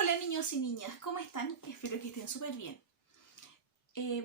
Hola niños y niñas, ¿cómo están? Espero que estén súper bien.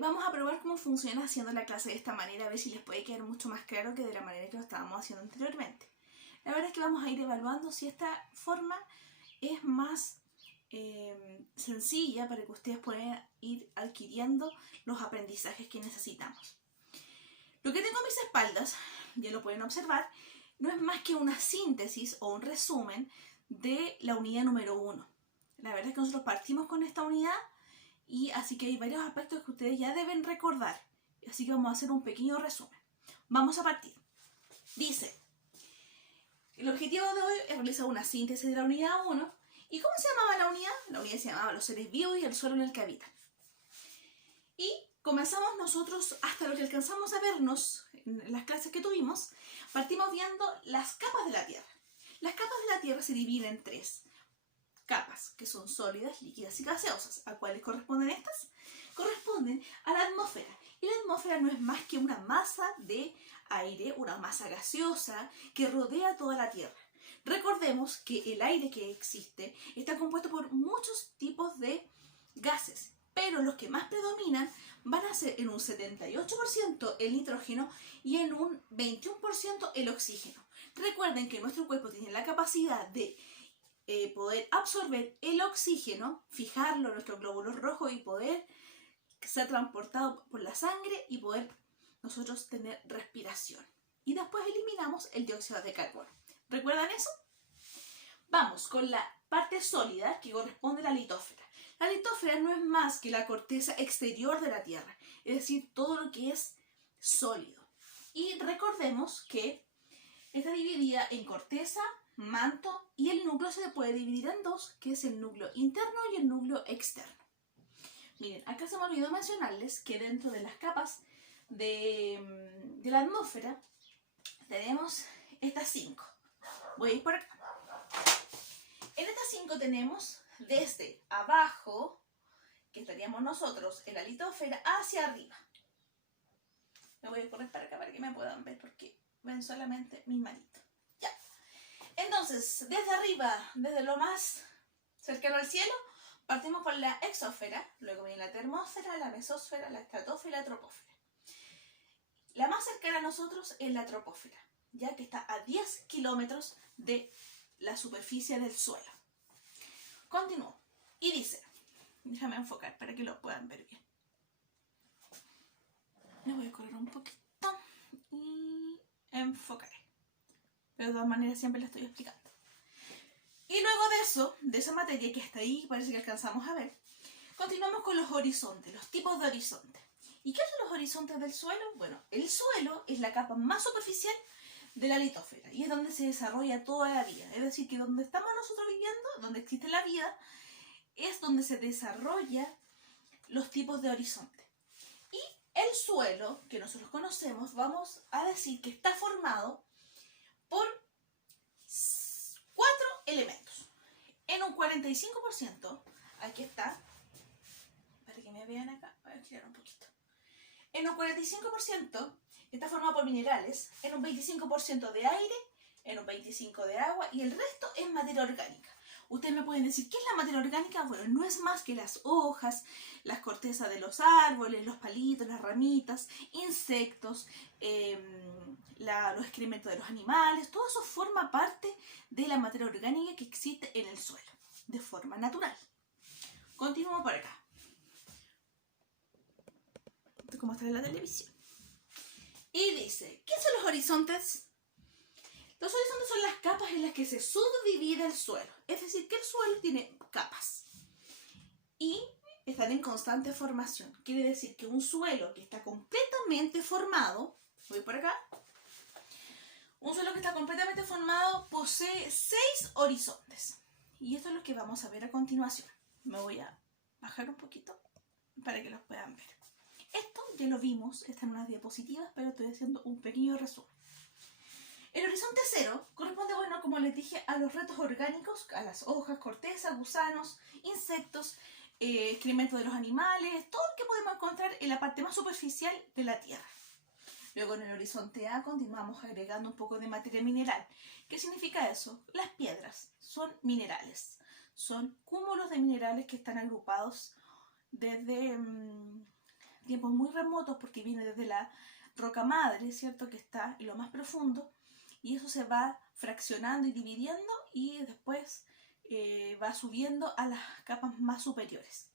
Vamos a probar cómo funciona haciendo la clase de esta manera, a ver si les puede quedar mucho más claro que de la manera que lo estábamos haciendo anteriormente. La verdad es que vamos a ir evaluando si esta forma es más sencilla para que ustedes puedan ir adquiriendo los aprendizajes que necesitamos. Lo que tengo a mis espaldas, ya lo pueden observar, no es más que una síntesis o un resumen de la unidad número 1. La verdad es que nosotros partimos con esta unidad y así que hay varios aspectos que ustedes ya deben recordar. Así que vamos a hacer un pequeño resumen. Vamos a partir. Dice, el objetivo de hoy es realizar una síntesis de la unidad 1. ¿Y cómo se llamaba la unidad? La unidad se llamaba los seres vivos y el suelo en el que habitan. Y comenzamos nosotros, hasta lo que alcanzamos a vernos en las clases que tuvimos, partimos viendo las capas de la Tierra. Las capas de la Tierra se dividen en 3 capas, que son sólidas, líquidas y gaseosas. ¿A cuáles corresponden estas? Corresponden a la atmósfera. Y la atmósfera no es más que una masa de aire, una masa gaseosa que rodea toda la Tierra. Recordemos que el aire que existe está compuesto por muchos tipos de gases, pero los que más predominan van a ser en un 78% el nitrógeno y en un 21% el oxígeno. Recuerden que nuestro cuerpo tiene la capacidad de poder absorber el oxígeno, fijarlo en nuestros glóbulos rojos y poder ser transportado por la sangre y poder nosotros tener respiración. Y después eliminamos el dióxido de carbono. ¿Recuerdan eso? Vamos con la parte sólida que corresponde a la litósfera. La litósfera no es más que la corteza exterior de la Tierra, es decir, todo lo que es sólido. Y recordemos que está dividida en corteza, manto y el núcleo se puede dividir en 2, que es el núcleo interno y el núcleo externo. Miren, acá se me olvidó mencionarles que dentro de las capas de la atmósfera tenemos estas 5. Voy a ir por acá. En estas 5 tenemos desde abajo, que estaríamos nosotros en la litósfera, hacia arriba. Me voy a poner para acá para que me puedan ver porque ven solamente mis manitos. Ya. Entonces, desde arriba, desde lo más cercano al cielo, partimos por la exósfera, luego viene la termósfera, la mesósfera, la estratosfera y la troposfera. La más cercana a nosotros es la troposfera, ya que está a 10 kilómetros de la superficie del suelo. Continúo. Y dice, déjame enfocar para que lo puedan ver bien. Me voy a correr un poquito y enfocaré. Pero de todas maneras siempre lo estoy explicando. Y luego de eso, de esa materia que está ahí, parece que alcanzamos a ver, continuamos con los horizontes, los tipos de horizontes. ¿Y qué son los horizontes del suelo? Bueno, el suelo es la capa más superficial de la litósfera y es donde se desarrolla toda la vida. Es decir, que donde estamos nosotros viviendo, donde existe la vida, es donde se desarrollan los tipos de horizonte. Y el suelo, que nosotros conocemos, vamos a decir que está formado por 4 elementos. En un 45%, aquí está, para que me vean acá, voy a girar un poquito. En un 45% está formado por minerales, en un 25% de aire, en un 25% de agua y el resto es materia orgánica. Ustedes me pueden decir, ¿qué es la materia orgánica? Bueno, no es más que las hojas, las cortezas de los árboles, los palitos, las ramitas, insectos, los excrementos de los animales, todo eso forma parte de la materia orgánica que existe en el suelo, de forma natural. Continúo por acá. Esto es como está en la televisión. Y dice, ¿qué son los horizontes? Los horizontes son las capas en las que se subdivide el suelo. Es decir, que el suelo tiene capas. Y están en constante formación. Quiere decir que un suelo que está completamente formado, voy por acá, un suelo que está completamente formado posee 6 horizontes. Y esto es lo que vamos a ver a continuación. Me voy a bajar un poquito para que los puedan ver. Esto ya lo vimos, está en unas diapositivas, pero estoy haciendo un pequeño resumen. El horizonte 0 corresponde, bueno, como les dije, a los restos orgánicos, a las hojas, cortezas, gusanos, insectos, excrementos de los animales, todo lo que podemos encontrar en la parte más superficial de la Tierra. Luego en el horizonte A continuamos agregando un poco de materia mineral. ¿Qué significa eso? Las piedras son minerales. son cúmulos de minerales que están agrupados desde tiempos muy remotos, porque viene desde la roca madre, ¿cierto? Que está en lo más profundo, y eso se va fraccionando y dividiendo y después va subiendo a las capas más superiores.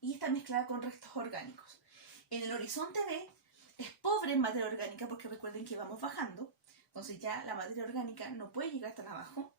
Y está mezclada con restos orgánicos. En el horizonte B es pobre en materia orgánica, porque recuerden que vamos bajando, entonces ya la materia orgánica no puede llegar tan abajo.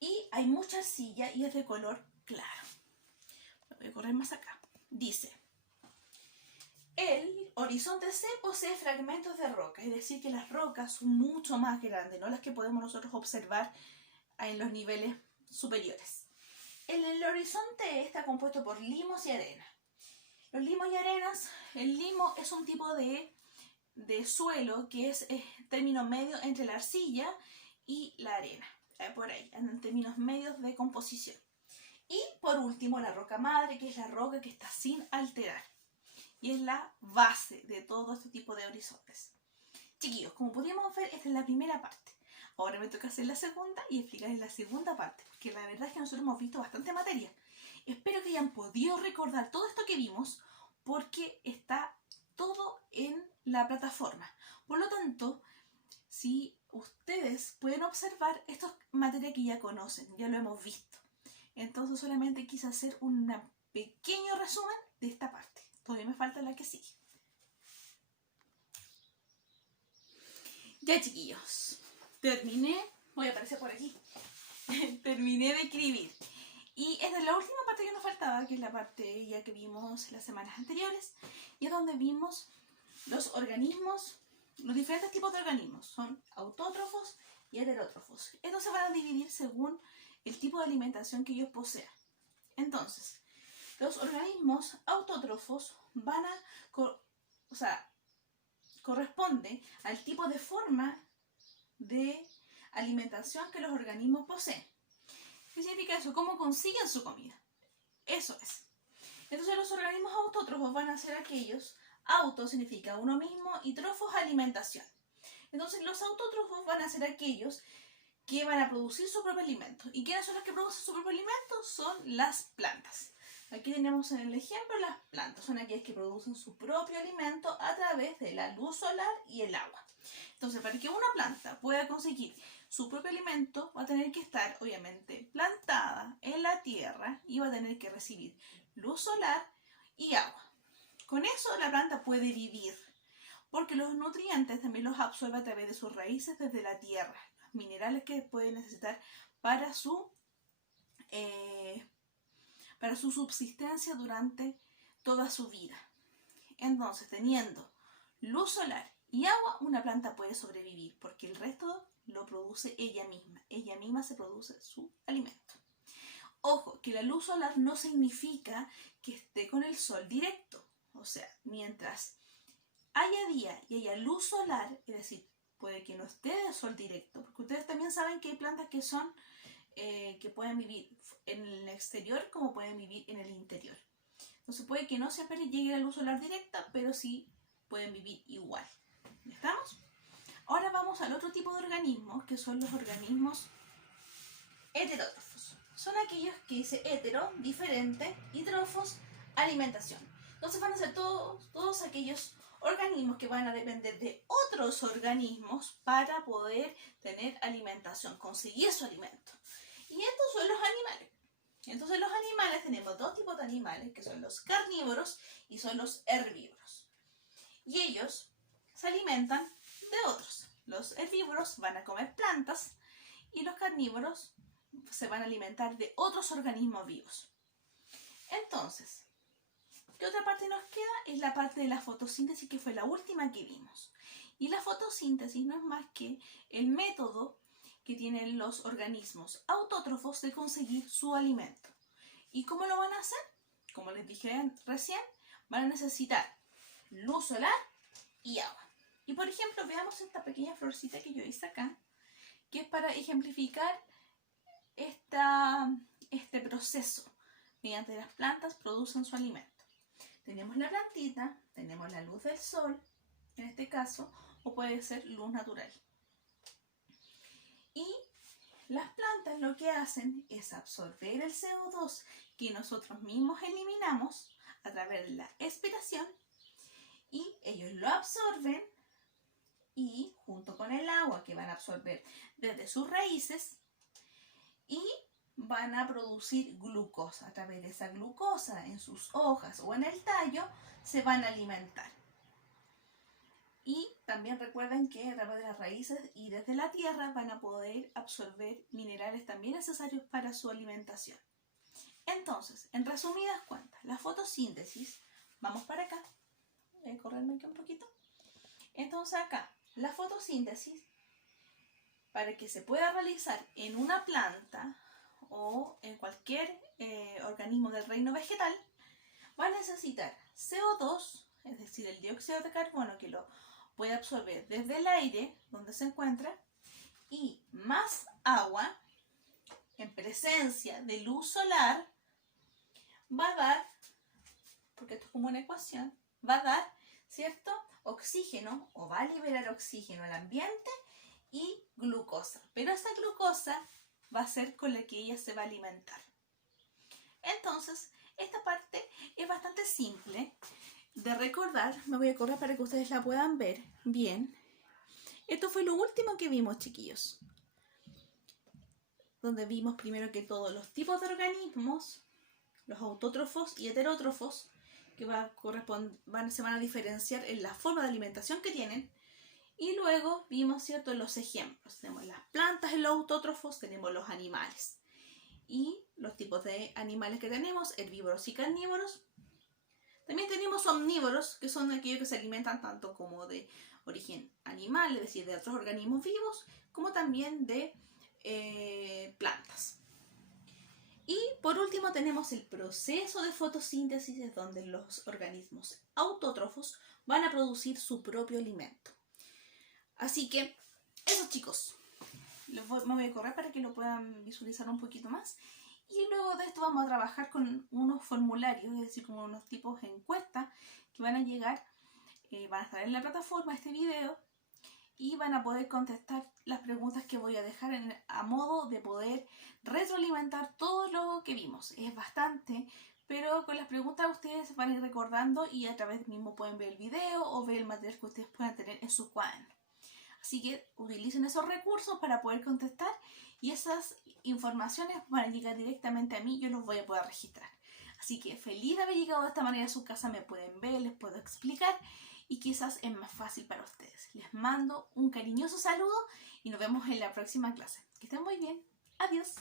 Y hay mucha arcilla y es de color claro. Voy a correr más acá. Dice: el horizonte C posee fragmentos de roca, es decir, que las rocas son mucho más grandes, no las que podemos nosotros observar en los niveles superiores. En el horizonte E está compuesto por limos y arena. Los limos y arenas, el limo es un tipo de suelo que es término medio entre la arcilla y la arena. Por ahí, en términos medios de composición. Y por último, la roca madre, que es la roca que está sin alterar. Y es la base de todo este tipo de horizontes. Chiquillos, como podríamos ver, esta es la primera parte. Ahora me toca hacer la segunda y explicarles la segunda parte, porque la verdad es que nosotros hemos visto bastante materia. Espero que hayan podido recordar todo esto que vimos, porque está todo en la plataforma. Por lo tanto, si ustedes pueden observar, esto es materia que ya conocen, ya lo hemos visto. Entonces solamente quise hacer un pequeño resumen de esta parte. Todavía me falta la que sigue. Ya, chiquillos, terminé. Voy a aparecer por aquí. Terminé de escribir. Y esta es la última parte que nos faltaba, que es la parte ya que vimos las semanas anteriores. Y es donde vimos los organismos, los diferentes tipos de organismos. Son autótrofos y heterótrofos. Estos se van a dividir según el tipo de alimentación que ellos posean. Entonces, los organismos autótrofos van a... corresponde al tipo de forma de alimentación que los organismos poseen. ¿Qué significa eso? ¿Cómo consiguen su comida? Eso es. Entonces los organismos autótrofos van a ser aquellos, auto significa uno mismo y trofos alimentación. Entonces los autótrofos van a ser aquellos que van a producir su propio alimento. ¿Y quiénes son los que producen su propio alimento? Son las plantas. Aquí tenemos en el ejemplo las plantas. Son aquellas que producen su propio alimento a través de la luz solar y el agua. Entonces, para que una planta pueda conseguir su propio alimento, va a tener que estar, obviamente, plantada en la tierra y va a tener que recibir luz solar y agua. Con eso la planta puede vivir, porque los nutrientes también los absorbe a través de sus raíces desde la tierra, los minerales que puede necesitar para su subsistencia durante toda su vida. Entonces, teniendo luz solar y agua, una planta puede sobrevivir, porque el resto lo produce ella misma se produce su alimento. Ojo, que la luz solar no significa que esté con el sol directo, o sea, mientras haya día y haya luz solar, es decir, puede que no esté de sol directo, porque ustedes también saben que hay plantas que son que pueden vivir en el exterior como pueden vivir en el interior. Entonces puede que no siempre les llegue la luz solar directa, pero sí pueden vivir igual. ¿Ya estamos? Ahora vamos al otro tipo de organismos, que son los organismos heterótrofos. Son aquellos que dice hetero, diferente, y trofos, alimentación. Entonces van a ser todos aquellos organismos que van a depender de otros organismos para poder tener alimentación, conseguir su alimento. Y estos son los animales. Entonces los animales, tenemos dos tipos de animales, que son los carnívoros y son los herbívoros. Y ellos se alimentan de otros. Los herbívoros van a comer plantas y los carnívoros se van a alimentar de otros organismos vivos. Entonces, ¿qué otra parte nos queda? Es la parte de la fotosíntesis, que fue la última que vimos. Y la fotosíntesis no es más que el método que tienen los organismos autótrofos de conseguir su alimento. ¿Y cómo lo van a hacer? Como les dije recién, van a necesitar luz solar y agua. Y por ejemplo, veamos esta pequeña florcita que yo hice acá, que es para ejemplificar este proceso. Mediante las plantas producen su alimento. Tenemos la plantita, tenemos la luz del sol, en este caso, o puede ser luz natural. Y las plantas lo que hacen es absorber el CO2 que nosotros mismos eliminamos a través de la expiración, y ellos lo absorben y junto con el agua que van a absorber desde sus raíces, y van a producir glucosa. A través de esa glucosa en sus hojas o en el tallo se van a alimentar. Y también recuerden que a través de las raíces y desde la tierra van a poder absorber minerales también necesarios para su alimentación. Entonces, en resumidas cuentas, la fotosíntesis, vamos para acá, voy a correrme aquí un poquito. Entonces acá, la fotosíntesis, para que se pueda realizar en una planta o en cualquier organismo del reino vegetal, va a necesitar CO2, es decir, el dióxido de carbono que lo puede absorber desde el aire donde se encuentra, y más agua en presencia de luz solar va a dar, porque esto es como una ecuación, va a dar, ¿cierto?, oxígeno, o va a liberar oxígeno al ambiente, y glucosa. Pero esa glucosa va a ser con la que ella se va a alimentar. Entonces, esta parte es bastante simple de recordar. Me voy a correr para que ustedes la puedan ver bien. Esto fue lo último que vimos, chiquillos. Donde vimos primero que todos los tipos de organismos, los autótrofos y heterótrofos, que se van a diferenciar en la forma de alimentación que tienen. Y luego vimos, ¿cierto?, los ejemplos. Tenemos las plantas en los autótrofos, tenemos los animales. Y los tipos de animales que tenemos, herbívoros y carnívoros. También tenemos omnívoros, que son aquellos que se alimentan tanto como de origen animal, es decir, de otros organismos vivos, como también de plantas. Y por último tenemos el proceso de fotosíntesis, es donde los organismos autótrofos van a producir su propio alimento. Así que, eso, chicos, me voy a correr para que lo puedan visualizar un poquito más. Y luego de esto vamos a trabajar con unos formularios, es decir, como unos tipos de encuestas que van a llegar, van a estar en la plataforma este video, y van a poder contestar las preguntas que voy a dejar a modo de poder retroalimentar todo lo que vimos. Es bastante, pero con las preguntas ustedes van a ir recordando, y a través mismo pueden ver el video o ver el material que ustedes puedan tener en su cuaderno. Así que utilicen esos recursos para poder contestar, y esas informaciones van a llegar directamente a mí, yo los voy a poder registrar. Así que feliz de haber llegado de esta manera a su casa, me pueden ver, les puedo explicar, y quizás es más fácil para ustedes. Les mando un cariñoso saludo y nos vemos en la próxima clase. Que estén muy bien. Adiós.